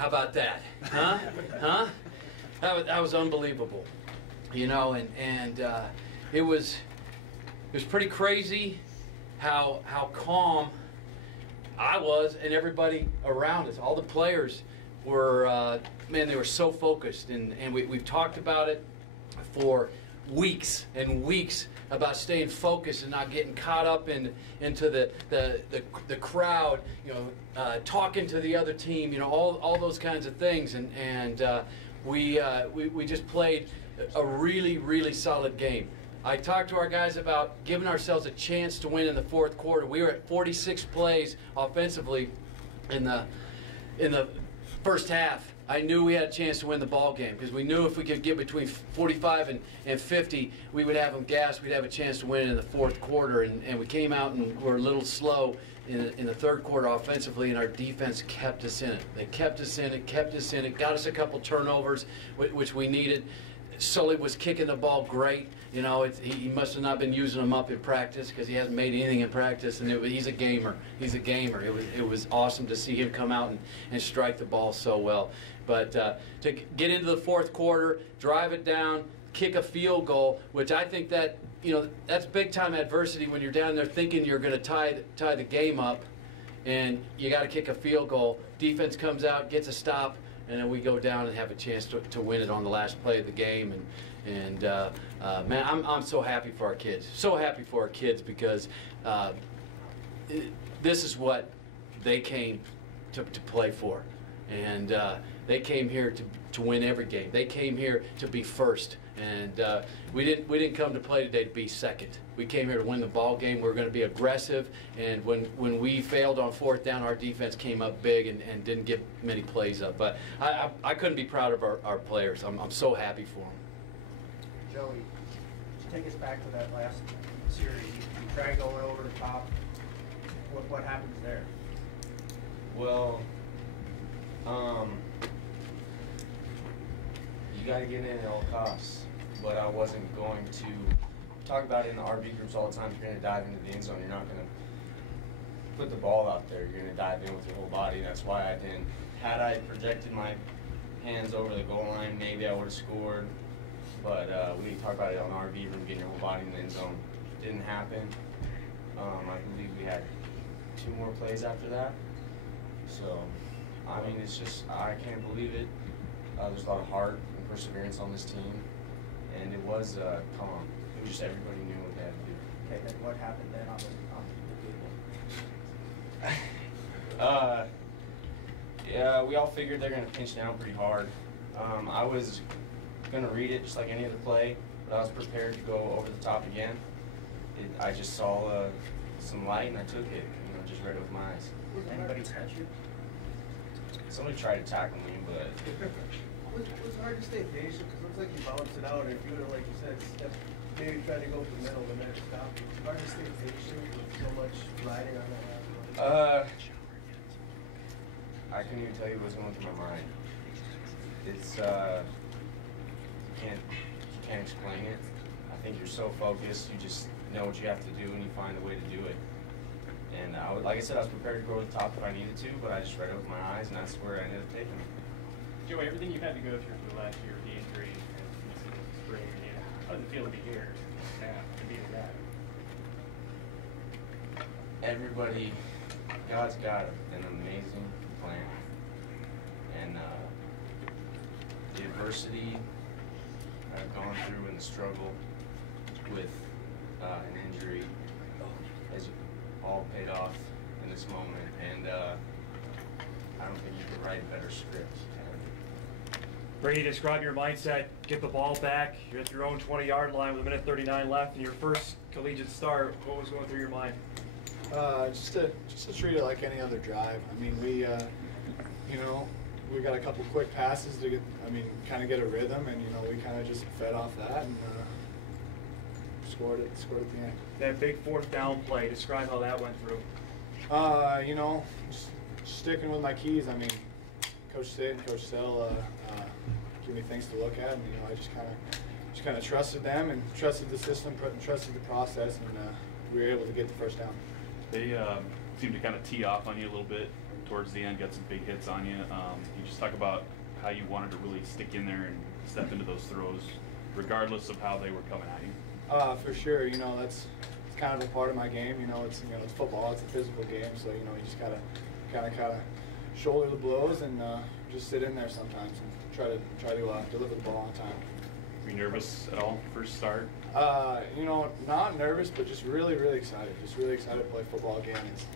How about that? Huh? Huh? That was unbelievable. You know, and it was pretty crazy how calm I was and everybody around us. All the players were, man, they were so focused, and we've talked about it for weeks and weeks about staying focused and not getting caught up into the crowd, you know, talking to the other team, you know, all those kinds of things, and we just played a really solid game. I talked to our guys about giving ourselves a chance to win in the fourth quarter. We were at 46 plays offensively in the first half. I knew we had a chance to win the ball game because we knew if we could get between 45 and 50, we would have them gassed. We'd have a chance to win in the fourth quarter, and we came out and were a little slow in the third quarter offensively, and our defense kept us in it. They kept us in it, got us a couple turnovers, which we needed. Sully was kicking the ball great. You know, he must have not been using them up in practice because he hasn't made anything in practice. And he's a gamer. He's a gamer. It was awesome to see him come out and strike the ball so well. But to get into the fourth quarter, drive it down, kick a field goal, which I think that, you know, that's big time adversity when you're down there thinking you're going to tie the game up, and you got to kick a field goal. Defense comes out, gets a stop, and then we go down and have a chance to win it on the last play of the game. And man, I'm so happy for our kids. So happy for our kids because this is what they came to play for. And they came here to win every game. They came here to be first. And we didn't come to play today to be second. We came here to win the ball game. We were going to be aggressive. And when we failed on fourth down, our defense came up big and didn't get many plays up. But I couldn't be proud of our players. I'm so happy for them. Joey, take us back to that last series. You tried going over the top. What happens there? Well, you got to get in at all costs, but I wasn't going to talk about it in the RB groups all the time. You're going to dive into the end zone. You're not going to put the ball out there. You're going to dive in with your whole body. That's why I didn't. Had I projected my hands over the goal line, maybe I would have scored. But we talked about it on the RB room, getting your whole body in the end zone. Didn't happen. I believe we had 2 more plays after that. So, I mean, it's just, I can't believe it. There's a lot of heart and perseverance on this team, and it was calm. It was just everybody knew what they had to do. Okay, then what happened then on the table? Yeah, we all figured they're going to pinch down pretty hard. I was going to read it just like any other play, but I was prepared to go over the top again. I just saw some light and I took it, you know, just read it with my eyes. Anybody touch you? Somebody tried to tackle me, but It was hard to stay patient because it looks like you bounced it out. If you would have, like you said, maybe tried to go for the middle, the man stopped. It's hard to stay patient with so much riding on that. I couldn't even tell you what's going through my mind. It's you can't explain it. I think you're so focused, you just know what you have to do and you find a way to do it. And like I said, I was prepared to go to the top if I needed to, but I just read it with my eyes, and that's where I ended up taking it. Joey, everything you had to go through for the last year with the injury and missing the spring, how does it feel to be here now, to be in that? Everybody, God's got an amazing plan. And the adversity I've gone through and the struggle with an injury has all paid off in this moment. And I don't think you could write a better script. Brady, describe your mindset. Get the ball back. You're at your own 20-yard line with 1:39 left in your first collegiate start. What was going through your mind? Just to treat it like any other drive. I mean, we, you know, we got a couple quick passes to get, kind of get a rhythm, and we kind of just fed off that and scored at the end. That big fourth down play. Describe how that went through. Just sticking with my keys. I mean, Coach Stitt and Coach Stitt give me things to look at, and I just kind of trusted them and trusted the system, and trusted the process, and we were able to get the first down. They seemed to kind of tee off on you a little bit towards the end, got some big hits on you. You just talk about how you wanted to really stick in there and step into those throws, regardless of how they were coming at you. For sure. You know, it's kind of a part of my game. You know, it's football. It's a physical game, so you know you just gotta kind of shoulder the blows and just sit in there sometimes and try to deliver the ball on time. Were you nervous at all first start? You know, not nervous, but just really excited. Just really excited to play football again. It's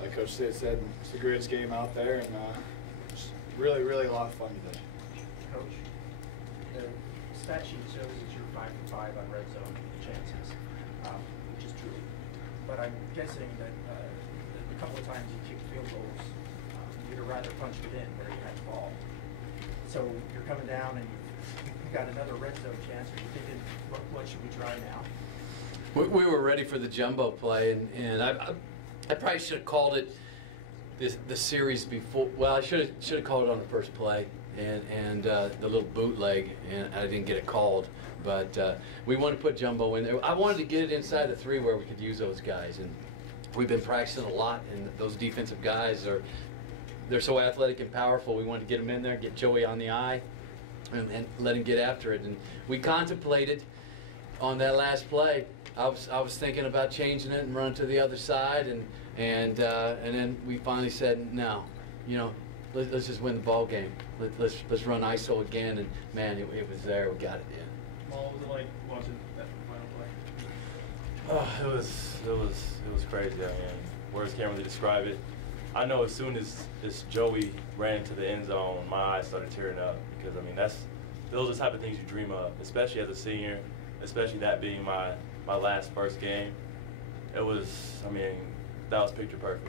like Coach Stitt said, it's the greatest game out there, and just really a lot of fun today. Coach, the stat sheet shows that you're 5 for 5 on red zone chances, which is true. But I'm guessing that a couple of times you kicked field goals, you'd have rather punched it in where you had the ball. So you're coming down and you've got another red zone chance. Are you thinking, what should we try now? We were ready for the jumbo play, and I probably should have called it the series before. Well, I should have called it on the first play, and the little bootleg, and I didn't get it called. But we wanted to put jumbo in there. I wanted to get it inside the 3 where we could use those guys, and we've been practicing a lot. And those defensive guys they're so athletic and powerful. We wanted to get them in there, get Joey on the eye, and let him get after it. And we contemplated on that last play. I was thinking about changing it and running to the other side, and then we finally said, no, you know, let's just win the ball game. Let's run ISO again, and man, it was there. We got it in. What was it like watching that final play? Oh, it was crazy. I mean, words can't really describe it. I know as soon as Joey ran into the end zone, my eyes started tearing up because I mean those are the type of things you dream of, especially as a senior, especially that being my first game. It was, I mean, that was picture perfect.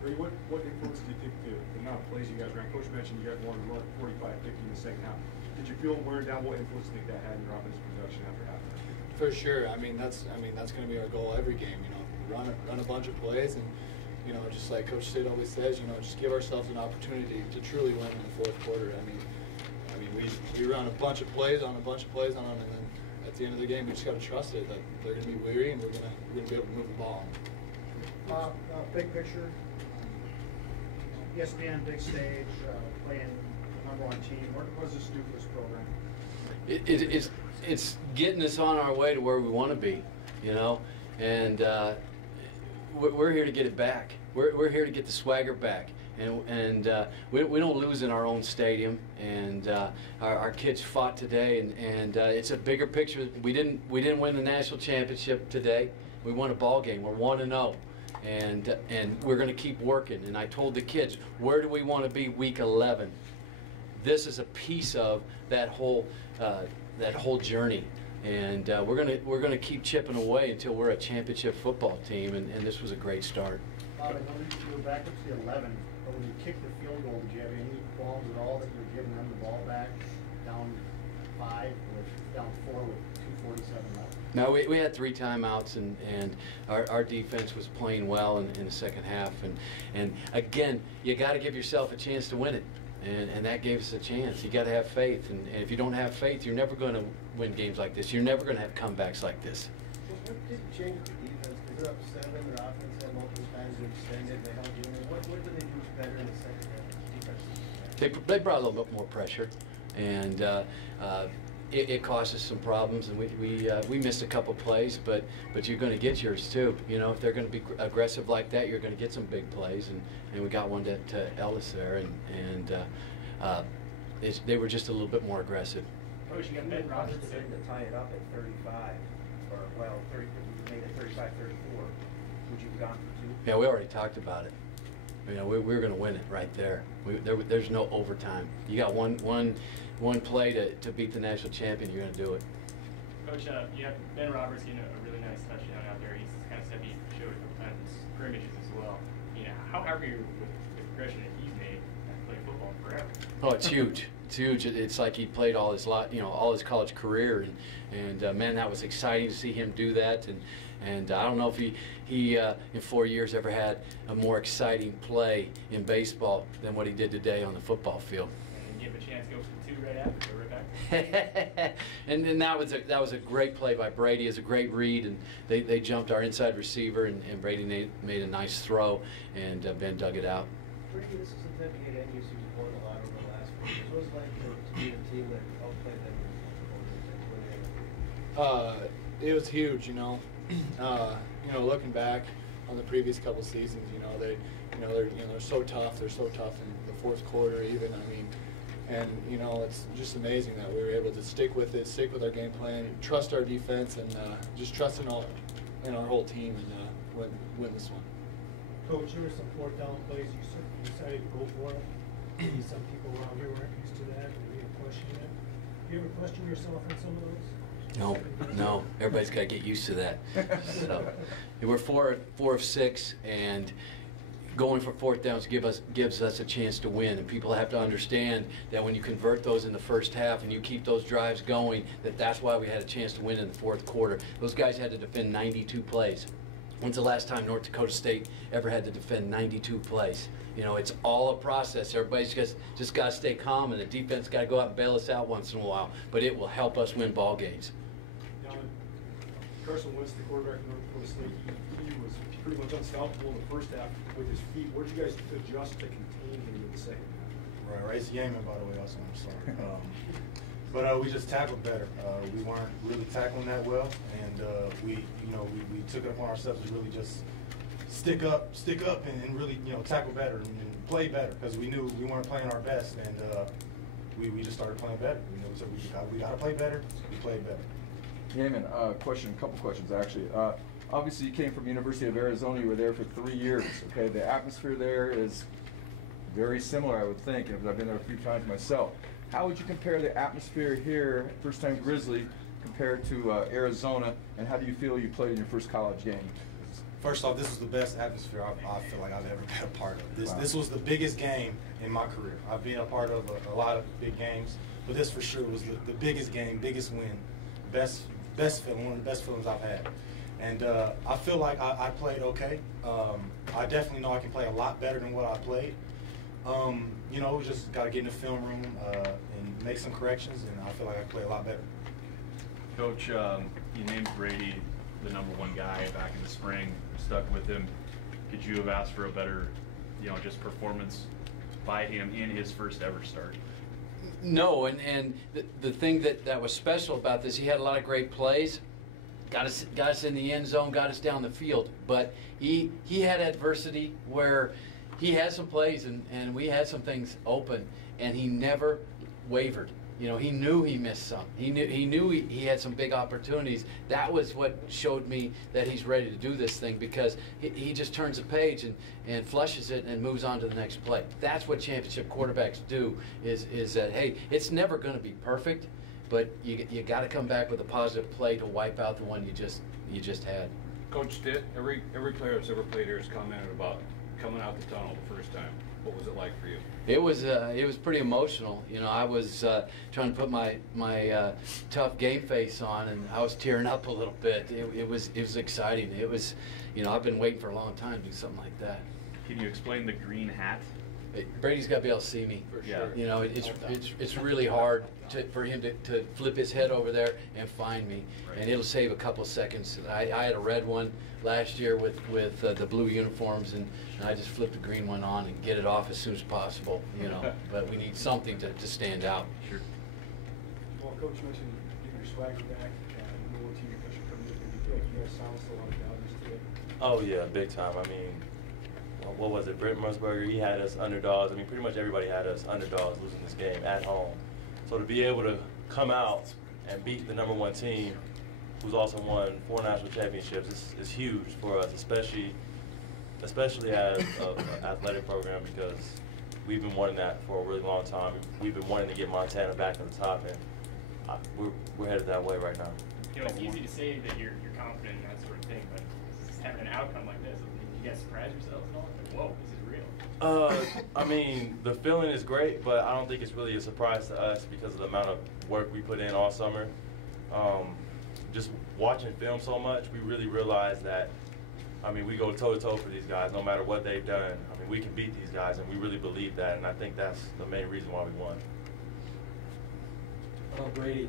Brady, what influence do you think the amount of plays you guys ran? Coach mentioned you guys wanted to run 45-50 in the second half. Did you feel wearing down? What influence do you think that had in your offensive production after halftime? For sure. I mean that's going to be our goal every game. You know, run a bunch of plays, and you know, just like Coach Stitt always says, you know, just give ourselves an opportunity to truly win in the fourth quarter. I mean, we run a bunch of plays on them, and then at the end of the game, we just got to trust it that they're going to be weary, and we're going to be able to move the ball. Big picture. ESPN, big stage, playing the #1 team. What does this do for this program? It's getting us on our way to where we want to be, you know, and we're here to get it back. We're here to get the swagger back, and we don't lose in our own stadium. And our kids fought today, and it's a bigger picture. We didn't win the national championship today. We won a ball game. We're 1-0. And we're going to keep working. And I told the kids, where do we want to be week 11? This is a piece of that whole journey, and we're going to keep chipping away until we're a championship football team. And this was a great start. Bob, I know you were back up to the 11, but when you kicked the field goal, did you have any qualms at all that you were giving them the ball back down 5 or down 4 with 2:47 left? No, we had 3 timeouts, and our defense was playing well in the second half. And again, you got to give yourself a chance to win it, and that gave us a chance. You got to have faith, and if you don't have faith, you're never going to win games like this. You're never going to have comebacks like this. What did you change with the defense? Because they're up 7, their offense had multiple times to extend it, they held you in. What did they do better in the second half? Defense? They brought a little bit more pressure, and it caused us some problems, and we missed a couple plays, but you're going to get yours too. You know, if they're going to be aggressive like that, you're going to get some big plays, and we got one to Ellis there, and they were just a little bit more aggressive. Coach, you got Ben Robertson to tie it up at 35, or well, 30. You made it 35-34. Would you have gone for 2? Yeah, we already talked about it. You know, we were going to win it right there. There's no overtime. You got one play to beat the national champion. You're going to do it. Coach, you have Ben Roberts getting a really nice touchdown out there. He's kind of said he showed a couple times his scrimmages as well. You know, how happy are you with the progression that he's made after playing football forever? Oh, it's huge. It's huge. It's like he played all his college career, and man, that was exciting to see him do that. And I don't know if he in 4 years ever had a more exciting play in baseball than what he did today on the football field. And give him a chance to go for the 2 right after, go right back. and that was a great play by Brady. It was a great read, and they jumped our inside receiver, and Brady made a nice throw, and Ben dug it out. Brady, this is a type of game NDSU's won a lot over the last 4 years. What was it like to be a team that outplayed them? It was huge, you know. Looking back on the previous couple seasons, they're so tough. They're so tough in the fourth quarter, even. I mean, and it's just amazing that we were able to stick with it, stick with our game plan, trust our defense, and just trust in our whole team, and win this one. Coach, there were some 4th down plays you decided to go for it. Maybe some people around here weren't used to that, and maybe questioning it. Do you ever question yourself on some of those? No, everybody's got to get used to that. So, we're 4 of 6, and going for 4th downs gives us a chance to win. And people have to understand that when you convert those in the first half and you keep those drives going, that's why we had a chance to win in the 4th quarter. Those guys had to defend 92 plays. When's the last time North Dakota State ever had to defend 92 plays? It's all a process. Everybody's just got to stay calm, and the defense got to go out and bail us out once in a while. But it will help us win ball games. Carson Wentz, the quarterback of North Dakota State, he was pretty much unstoppable in the first half with his feet. Where did you guys adjust to contain him in the second half? Right, it's Yamen, by the way, also. I'm sorry. But we just tackled better. We weren't really tackling that well, and we took it upon ourselves to really just stick up, and really tackle better and play better, because we knew we weren't playing our best, and we just started playing better. So we got to play better. We played better. Yamen, a couple questions actually. Obviously, you came from University of Arizona. You were there for 3 years. Okay, the atmosphere there is very similar, I would think, and I've been there a few times myself. How would you compare the atmosphere here, first-time Grizzly, compared to Arizona, and how do you feel you played in your first college game? First off, this was the best atmosphere I feel like I've ever been a part of. This was the biggest game in my career. I've been a part of a lot of big games, but this for sure was the biggest game, biggest win, best feeling, one of the best feelings I've had. And I feel like I played okay. I definitely know I can play a lot better than what I played. We just got to get in the film room and make some corrections, and I feel like I play a lot better. Coach, you named Brady the #1 guy back in the spring, stuck with him. Could you have asked for a better, just performance by him in his first ever start? No, and the thing that was special about this, he had a lot of great plays, got us in the end zone, got us down the field, but he had adversity where he had some plays and we had some things open, and he never wavered. He knew he missed some. He knew he had some big opportunities. That was what showed me that he's ready to do this thing, because he just turns a page and flushes it and moves on to the next play. That's what championship quarterbacks do, is that, hey, it's never going to be perfect, but you got to come back with a positive play to wipe out the one you just had. Coach Stitt, every player that's ever played here has commented about coming out the tunnel the first time. What was it like for you? It was pretty emotional. I was trying to put my tough game face on, and I was tearing up a little bit. It was exciting. It was, I've been waiting for a long time to do something like that. Can you explain the green hat? Brady's got to be able to see me. For sure. It's really hard for him to flip his head over there and find me, and it'll save a couple seconds. I had a red one last year with the blue uniforms, and I just flipped the green one on and get it off as soon as possible. But we need something to stand out. Sure. Well, Coach mentioned getting your swagger back. What team pressure coming in? Do you feel like you guys silenced a lot of doubters today? Oh yeah, big time. I mean, what was it? Brent Musburger, he had us underdogs. I mean, pretty much everybody had us underdogs losing this game at home. So to be able to come out and beat the #1 team, who's also won 4 national championships, is huge for us, especially as an athletic program, because we've been wanting that for a really long time. We've been wanting to get Montana back at the top, and we're headed that way right now. It's easy to say that you're confident and that sort of thing, but having an outcome like this, you guys surprise yourselves and all? Like, whoa, this is real. I mean, the feeling is great, but I don't think it's really a surprise to us because of the amount of work we put in all summer. Just watching film so much, we really realize that, we go toe-to-toe for these guys no matter what they've done. We can beat these guys, and we really believe that, and I think that's the main reason why we won. Brady.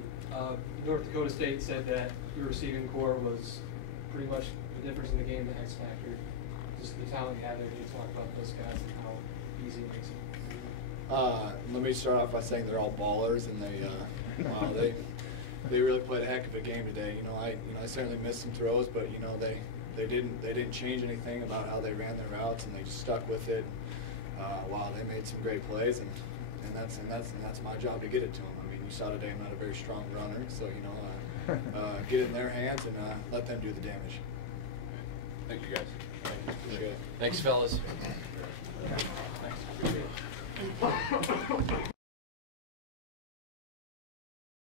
North Dakota State said that your receiving core was pretty much the difference in the game, the X factor. Just the talent you have there. Can you talk about those guys and how easy it makes it? Let me start off by saying they're all ballers, and they really played a heck of a game today. I certainly missed some throws, but they didn't change anything about how they ran their routes, and they just stuck with it. Wow, they made some great plays, and that's my job to get it to them. I mean, you saw today I'm not a very strong runner, so get it in their hands and let them do the damage. Thank you, guys. Thanks, fellas. Thanks.